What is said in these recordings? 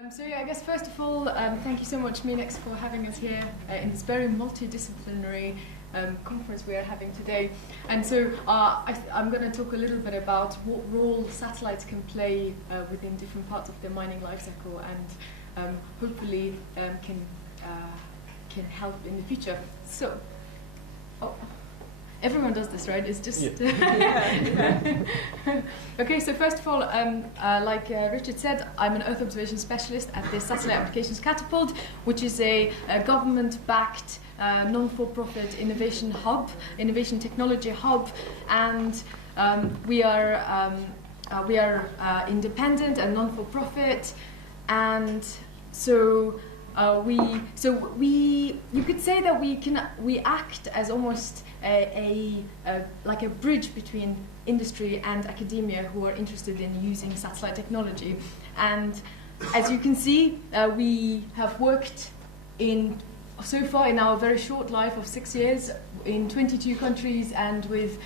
So yeah, I guess first of all, thank you so much, MINEX, for having us here in this very multidisciplinary conference we are having today. And so I'm going to talk a little bit about what role satellites can play within different parts of the mining lifecycle, and hopefully can help in the future. So, everyone does this, right? It's just Okay. So first of all, like Richard said, I'm an Earth observation specialist at the Satellite Applications Catapult, which is a government-backed, non-for-profit innovation hub, innovation technology hub, and we are independent and non-for-profit, and so. You could say that we act as almost like a bridge between industry and academia who are interested in using satellite technology. And as you can see, we have worked so far in our very short life of 6 years in 22 countries and with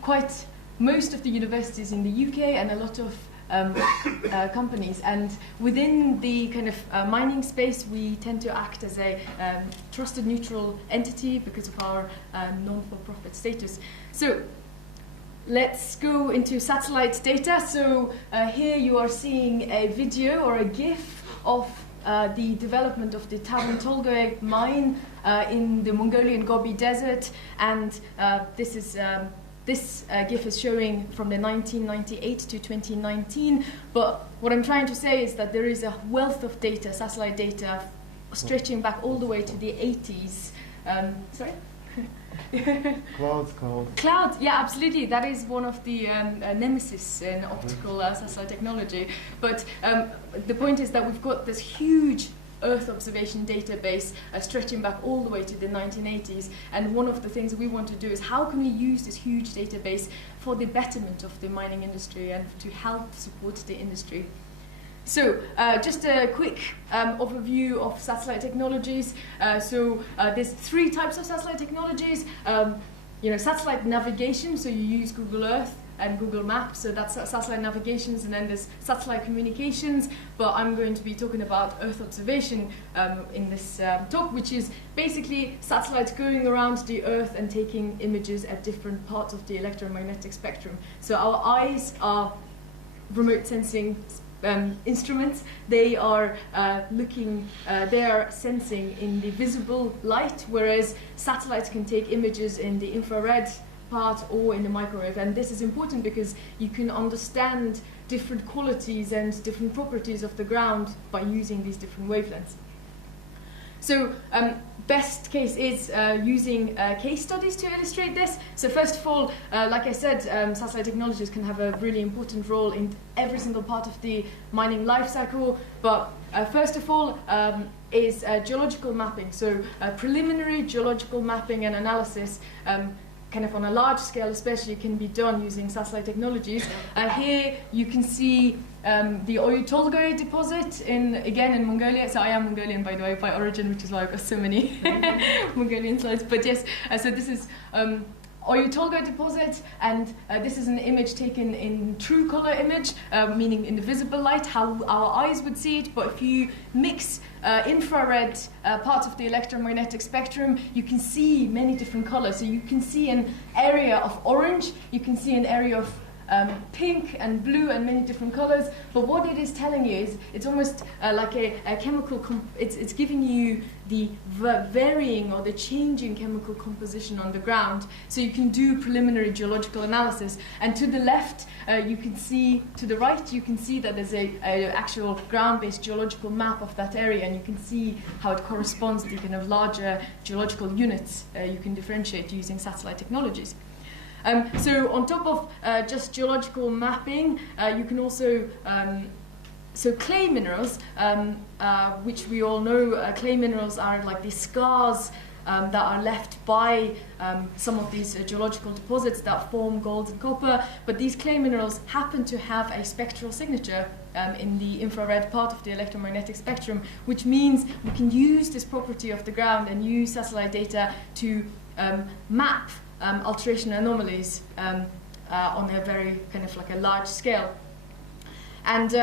quite most of the universities in the UK and a lot of companies. And within the kind of mining space, we tend to act as a trusted neutral entity because of our non-for-profit status. So let's go into satellite data. So here you are seeing a video or a GIF of the development of the Tavan Tolgoi mine in the Mongolian Gobi Desert, and this GIF is showing from the 1998 to 2019, but what I'm trying to say is that there is a wealth of data, satellite data, stretching back all the way to the 80s. Sorry? Clouds, yeah, absolutely. That is one of the nemesis in optical satellite technology. But the point is that we've got this huge Earth observation database stretching back all the way to the 1980s, and one of the things we want to do is how can we use this huge database for the betterment of the mining industry and to help support the industry. So just a quick overview of satellite technologies. There's 3 types of satellite technologies. Satellite navigation, so you use Google Earth and Google Maps, so that's satellite navigations, and then there's satellite communications, but I'm going to be talking about Earth observation in this talk, which is basically satellites going around the Earth and taking images at different parts of the electromagnetic spectrum. So our eyes are remote sensing instruments. They are they are sensing in the visible light, whereas satellites can take images in the infrared part or in the microwave. And this is important because you can understand different qualities and different properties of the ground by using these different wavelengths. So best case is using case studies to illustrate this. So first of all, like I said, satellite technologies can have a really important role in every single part of the mining life cycle. But first of all is geological mapping. So preliminary geological mapping and analysis, kind of on a large scale especially, can be done using satellite technologies. Here you can see the Oyu Tolgoi deposit again in Mongolia. So I am Mongolian, by the way, by origin, which is why I've got so many Mongolian slides. But yes, so this is Oyu Tolgoi deposit, and this is an image taken in true color image, meaning in the visible light, how our eyes would see it. But if you mix infrared parts of the electromagnetic spectrum, you can see many different colors. So you can see an area of orange, you can see an area of pink and blue and many different colors. But what it is telling you is it's almost like a chemical, it's giving you the varying or the changing chemical composition on the ground. So you can do preliminary geological analysis. And to the left, you can see, to the right, you can see that there's a actual ground-based geological map of that area, and you can see how it corresponds to kind of larger geological units you can differentiate using satellite technologies. So on top of just geological mapping, you can also, so clay minerals, which we all know, clay minerals are like these scars that are left by some of these geological deposits that form gold and copper, but these clay minerals happen to have a spectral signature in the infrared part of the electromagnetic spectrum, which means we can use this property of the ground and use satellite data to map alteration anomalies on a very kind of like a large scale. And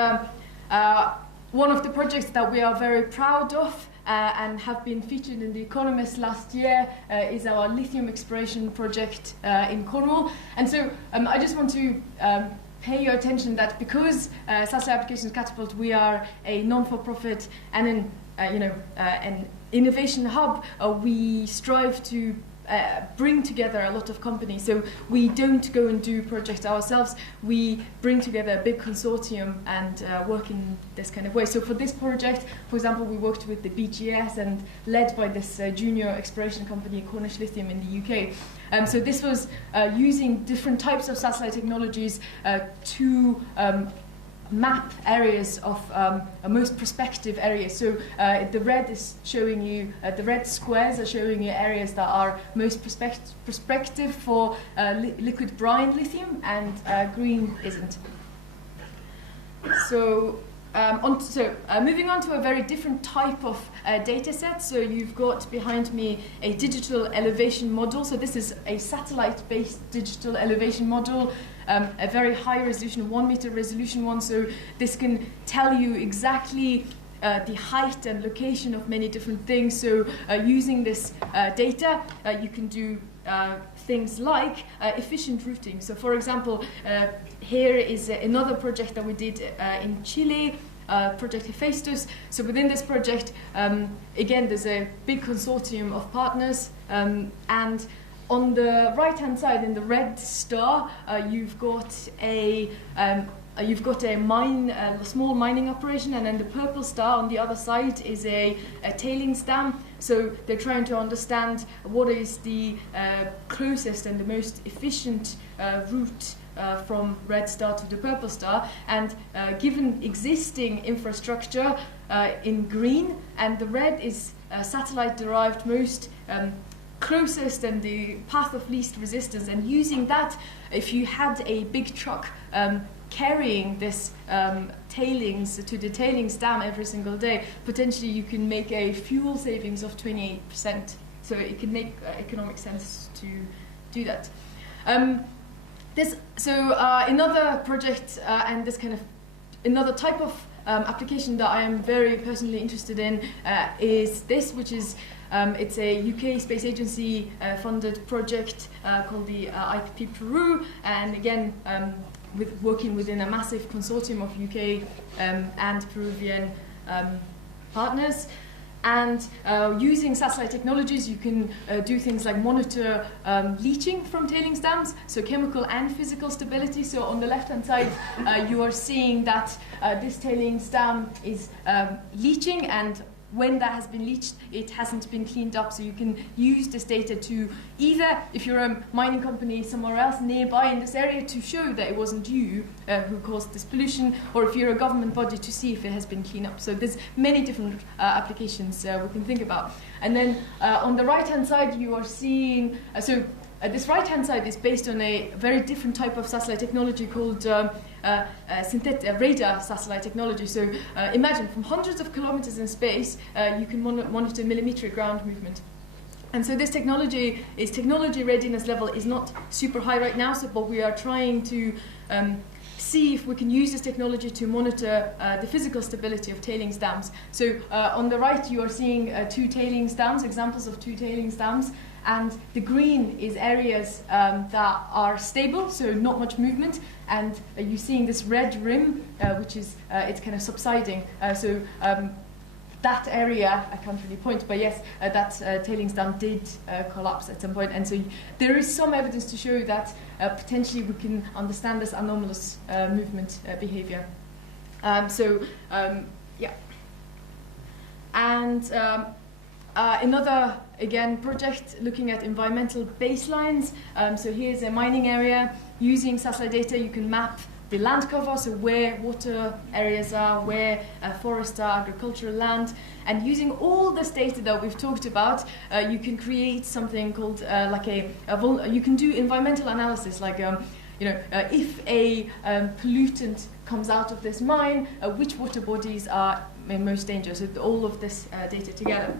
one of the projects that we are very proud of and have been featured in The Economist last year is our lithium exploration project in Cornwall. And so I just want to pay your attention that because Satellite Applications Catapult, we are a non-for-profit and an innovation hub, we strive to bring together a lot of companies. So we don't go and do projects ourselves. We bring together a big consortium and work in this kind of way. So for this project, for example, we worked with the BGS and led by this junior exploration company, Cornish Lithium in the UK. So this was using different types of satellite technologies to map areas of most prospective areas. So the red is showing you, the red squares are showing you areas that are most prospective for liquid brine lithium, and green isn't. So moving on to a very different type of data set. So you've got behind me a digital elevation model. So this is a satellite-based digital elevation model, a very high resolution, 1 meter resolution one. So this can tell you exactly the height and location of many different things. So using this data, you can do things like efficient routing. So for example, here is another project that we did in Chile, Project Hephaestus. So within this project, again, there's a big consortium of partners, and on the right-hand side, in the red star, you've got a small mining operation, and then the purple star on the other side is a tailings dam. So they're trying to understand what is the closest and the most efficient route from red star to the purple star, and given existing infrastructure in green, and the red is satellite-derived most closest and the path of least resistance, and using that, if you had a big truck carrying this tailings to the tailings dam every single day, potentially you can make a fuel savings of 28%. So it can make economic sense to do that. Another project and this kind of another type of application that I am very personally interested in is this, which is it's a UK Space Agency funded project called the IPP Peru, and again working within a massive consortium of UK and Peruvian partners. And using satellite technologies, you can do things like monitor leaching from tailings dams, so chemical and physical stability. So on the left-hand side, you are seeing that this tailings dam is leaching, and when that has been leached, it hasn't been cleaned up. So you can use this data to either, if you're a mining company somewhere else nearby in this area, to show that it wasn't you who caused this pollution, or if you're a government body, to see if it has been cleaned up. So there's many different applications we can think about. And then on the right-hand side, you are seeing, this right-hand side is based on a very different type of satellite technology called synthetic radar satellite technology. So imagine from hundreds of kilometers in space, you can monitor millimetric ground movement. And so this technology readiness level is not super high right now, but we are trying to see if we can use this technology to monitor the physical stability of tailings dams. So on the right, you are seeing two tailings dams, examples of two tailings dams. And the green is areas that are stable, so not much movement. And you're seeing this red rim, which is, it's kind of subsiding. That area, I can't really point, but yes, that tailings dam did collapse at some point. And so there is some evidence to show that potentially we can understand this anomalous movement behavior. Yeah. And another, again, project looking at environmental baselines. So here's a mining area. Using satellite data, you can map the land cover, so where water areas are, where forests are, agricultural land. And using all this data that we've talked about, you can create something called you can do environmental analysis, like if a pollutant comes out of this mine, which water bodies are in most danger. So all of this data together.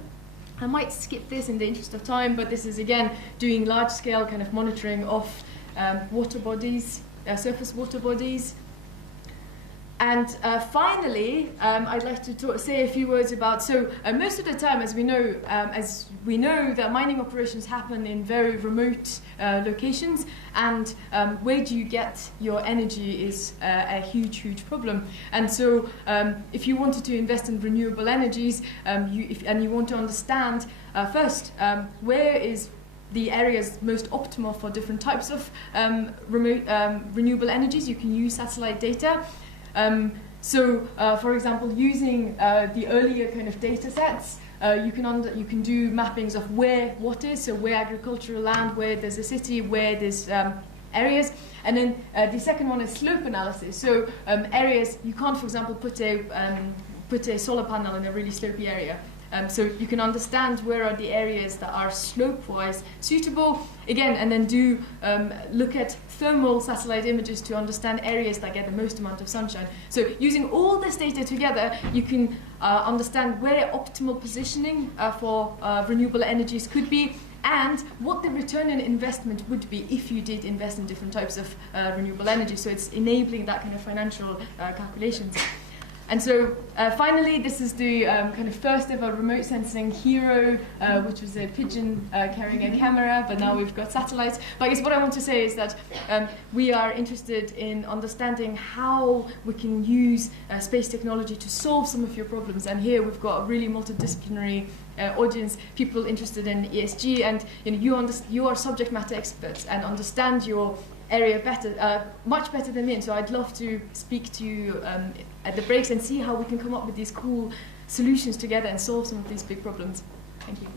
I might skip this in the interest of time, but this is again doing large-scale kind of monitoring of water bodies, surface water bodies. And finally, I'd like to say a few words about, most of the time, as we know that mining operations happen in very remote locations, and where do you get your energy is a huge problem. And so if you wanted to invest in renewable energies, and you want to understand first, where is the areas most optimal for different types of renewable energies, you can use satellite data. For example, using the earlier kind of data sets, you can do mappings of what is, so where agricultural land, where there's a city, where there's areas. And then the second one is slope analysis. So areas, you can't, for example, put a solar panel in a really slopey area. So you can understand where are the areas that are slope-wise suitable, again, and then look at thermal satellite images to understand areas that get the most amount of sunshine. So using all this data together, you can understand where optimal positioning for renewable energies could be, and what the return on investment would be if you did invest in different types of renewable energy. So it's enabling that kind of financial calculations. And so finally, this is the kind of first ever remote sensing hero, which was a pigeon carrying a camera, but now we've got satellites. But I guess what I want to say is that we are interested in understanding how we can use space technology to solve some of your problems. And here we've got a really multidisciplinary audience, people interested in ESG, and you are subject matter experts and understand your area better, much better than me. And so I'd love to speak to you at the breaks and see how we can come up with these cool solutions together and solve some of these big problems. Thank you.